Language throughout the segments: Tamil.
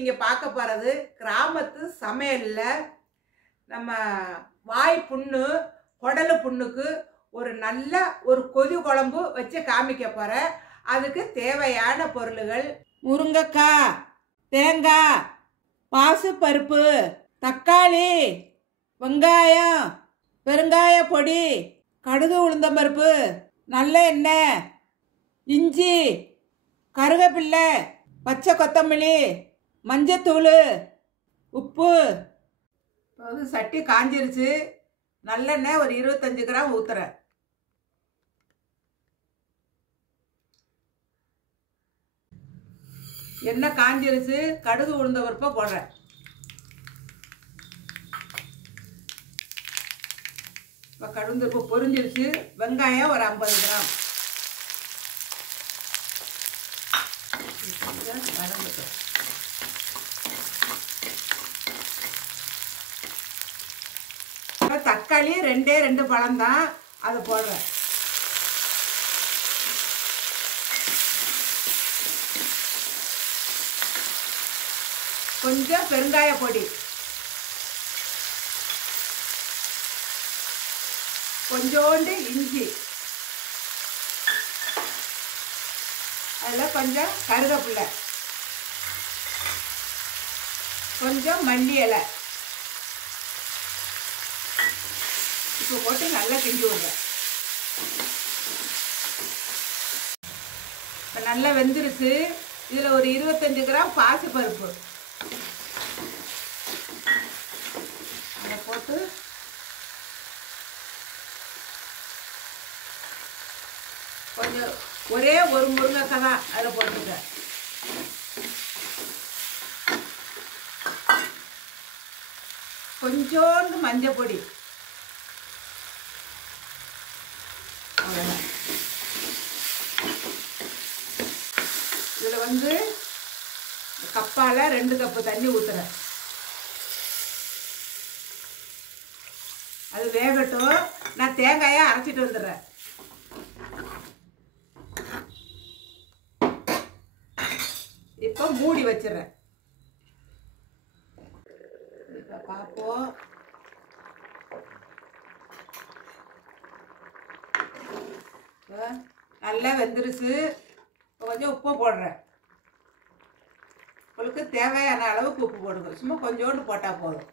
நீங்கள் பார்க்க போகிறது கிராமத்து சமையலில் நம்ம வாய் புண்ணு குடலு புண்ணுக்கு ஒரு நல்ல ஒரு கொதி குழம்பு வச்சு காமிக்க போகிறேன். அதுக்கு தேவையான பொருள்கள் முருங்கைக்காய், தேங்காய், பாசிப்பருப்பு, தக்காளி, வெங்காயம், பெருங்காய பொடி, கடுகு உளுந்தம்பருப்பு, நல்ல எண்ணெய், இஞ்சி, கருவேப்பிலை, பச்சை கொத்தமல்லி, மஞ்சத்தூள், உப்பு. இப்போ சட்டி காஞ்சிருச்சு. நல்லெண்ணெய் ஒரு 25 கிராம் ஊற்றுறேன். எண்ணெய் காஞ்சிருச்சு. கடுகு உளுந்த பருப்பை போடுறேன். இப்போ கடுகு பருப்பு பொரிஞ்சிருச்சு. வெங்காயம் ஒரு 50 கிராம். தக்காளி 2 பழம் தான், அதை போடுறேன். கொஞ்சம் பெருங்காய பொடி, கொஞ்சோண்டு இஞ்சி, அதில் கொஞ்சம் கருவேப்பிலை, கொஞ்சம் மல்லி இலை. இப்போ போட்டு நல்லா கிண்டி விடுறேன். இப்போ நல்லா வெந்துருச்சு. இதில் ஒரு 25 கிராம் பாசிப்பருப்பு அதை போட்டு கொஞ்சம் ஒரே ஒரு முருங்கைக்காய் தான் அதில் போட்டுருக்கேன். கொஞ்சோண்டு மஞ்சள் பொடி, இதில் வந்து கப்பால் 2 கப்பு தண்ணி ஊற்றுறேன். அது வேகட்டும். நான் தேங்காயை அரைச்சிட்டு வந்துடுறேன். இப்போ மூடி வச்சிடுறேன். இப்போ பார்ப்போம். நல்லா வெந்துருச்சு. கொஞ்சம் உப்பு போடுறேன். உங்களுக்கு தேவையான அளவுக்கு உப்பு போடுங்க. சும்மா கொஞ்சோண்டு போட்டால் போதும்.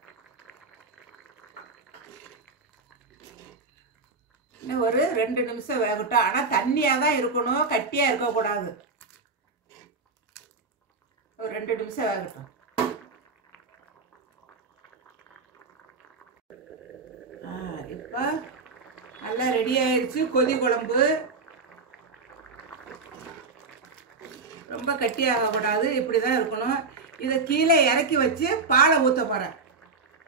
இன்னும் ஒரு 2 நிமிஷம் வேகட்டும். ஆனால் தண்ணியாக தான் இருக்கணும், கட்டியாக இருக்கக்கூடாது. ஒரு 2 நிமிஷம் வேகட்டும். இப்போ நல்லா ரெடி ஆயிடுச்சு கொதி குழம்பு. ரொம்ப கட்டியாகக்கூடாது, இப்படி தான் இருக்கணும். இதை கீழே இறக்கி வச்சு பாலை ஊற்ற போகிறேன்.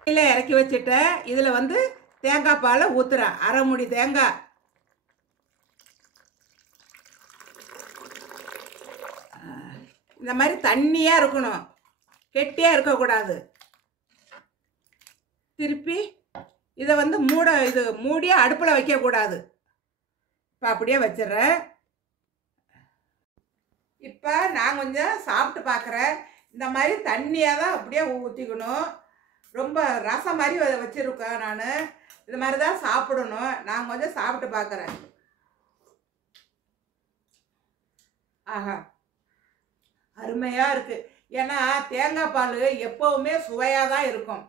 கீழே இறக்கி வச்சுட்டேன். இதில் வந்து தேங்காய் பாலை ஊற்றுறேன். அரை மூடி தேங்காய். இந்த மாதிரி தண்ணியாக இருக்கணும், கெட்டியாக இருக்கக்கூடாது. திருப்பி இதை வந்து மூடியே அடுப்பில் வைக்கக்கூடாது. இப்போ அப்படியே வச்சிடுறேன். இப்போ நான் கொஞ்சம் சாப்பிட்டு பார்க்குறேன். இந்த மாதிரி தண்ணியாக தான் அப்படியே ஊற்றிக்கணும். ரொம்ப ரசம் மாதிரி வச்சுருக்கேன் நான். இது மாதிரி தான் சாப்பிடணும். நான் கொஞ்சம் சாப்பிட்டு பார்க்குறேன். ஆஹா, அருமையாக இருக்குது. ஏன்னா தேங்காய் பால் எப்போவுமே சுவையாக தான் இருக்கும்.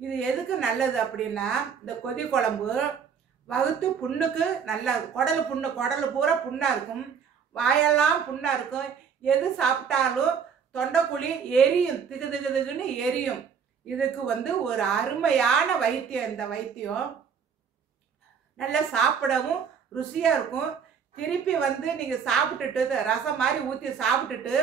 இது எதுக்கு நல்லது அப்படின்னா, இந்த கொதி குழம்பு வகுத்து புண்ணுக்கு நல்ல குடலு பூரா புண்ணாக இருக்கும், வாயெல்லாம் புண்ணாக இருக்கும். எது சாப்பிட்டாலும் தொண்டைக்குழி எரியும், திகுன்னு எரியும். இதுக்கு வந்து ஒரு அருமையான வைத்தியம். இந்த வைத்தியம் நல்லா சாப்பிடவும் ருசியாக இருக்கும். திருப்பி வந்து நீங்கள் சாப்பிட்டுட்டு ரசம் மாதிரி ஊற்றி சாப்பிட்டுட்டு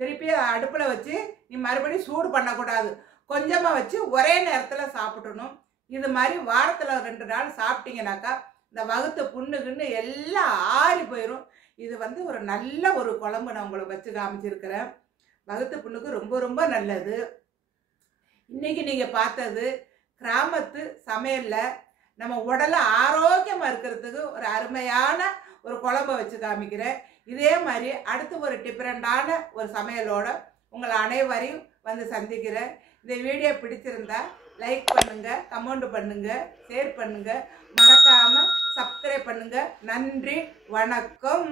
திருப்பி அடுப்பில் வச்சு நீ மறுபடியும் சூடு பண்ணக்கூடாது. கொஞ்சமாக வச்சு ஒரே நேரத்தில் சாப்பிடணும். இது மாதிரி வாரத்தில் 2 நாள் சாப்பிட்டீங்கன்னாக்கா இந்த வகுத்து புண்ணுக்குன்னு எல்லாம் ஆறி போயிடும். இது வந்து ஒரு நல்ல ஒரு குழம்பு நான் உங்களுக்கு வச்சு காமிச்சிருக்கிறேன். வகுத்து புண்ணுக்கு ரொம்ப ரொம்ப நல்லது. இன்றைக்கி நீங்கள் பார்த்தது கிராமத்து சமையலில் நம்ம உடலை ஆரோக்கியமாக இருக்கிறதுக்கு ஒரு அருமையான ஒரு குழம்பை வச்சு காமிக்கிறேன். இதே மாதிரி அடுத்து ஒரு டிஃப்ரெண்டான ஒரு சமையலோட உங்களை அனைவரையும் வந்து சந்திக்கிறேன். இந்த வீடியோ பிடிச்சிருந்தா லைக் பண்ணுங்க, கமெண்ட் பண்ணுங்க, ஷேர் பண்ணுங்க, மறக்காம சப்ஸ்கிரைப் பண்ணுங்க. நன்றி, வணக்கம்.